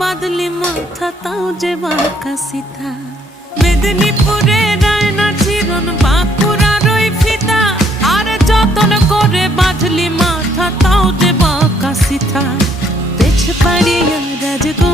বাদলি মাথা তাও যে বাঁকা সিথা মেদিনীপুরে রায়না চিরন বাঁকুড়ার ওই ফিতা আর যতন করে বাঁধলি মাথা তাও যে বাঁকা সিথা পেছ পাড়িয়া রাজগো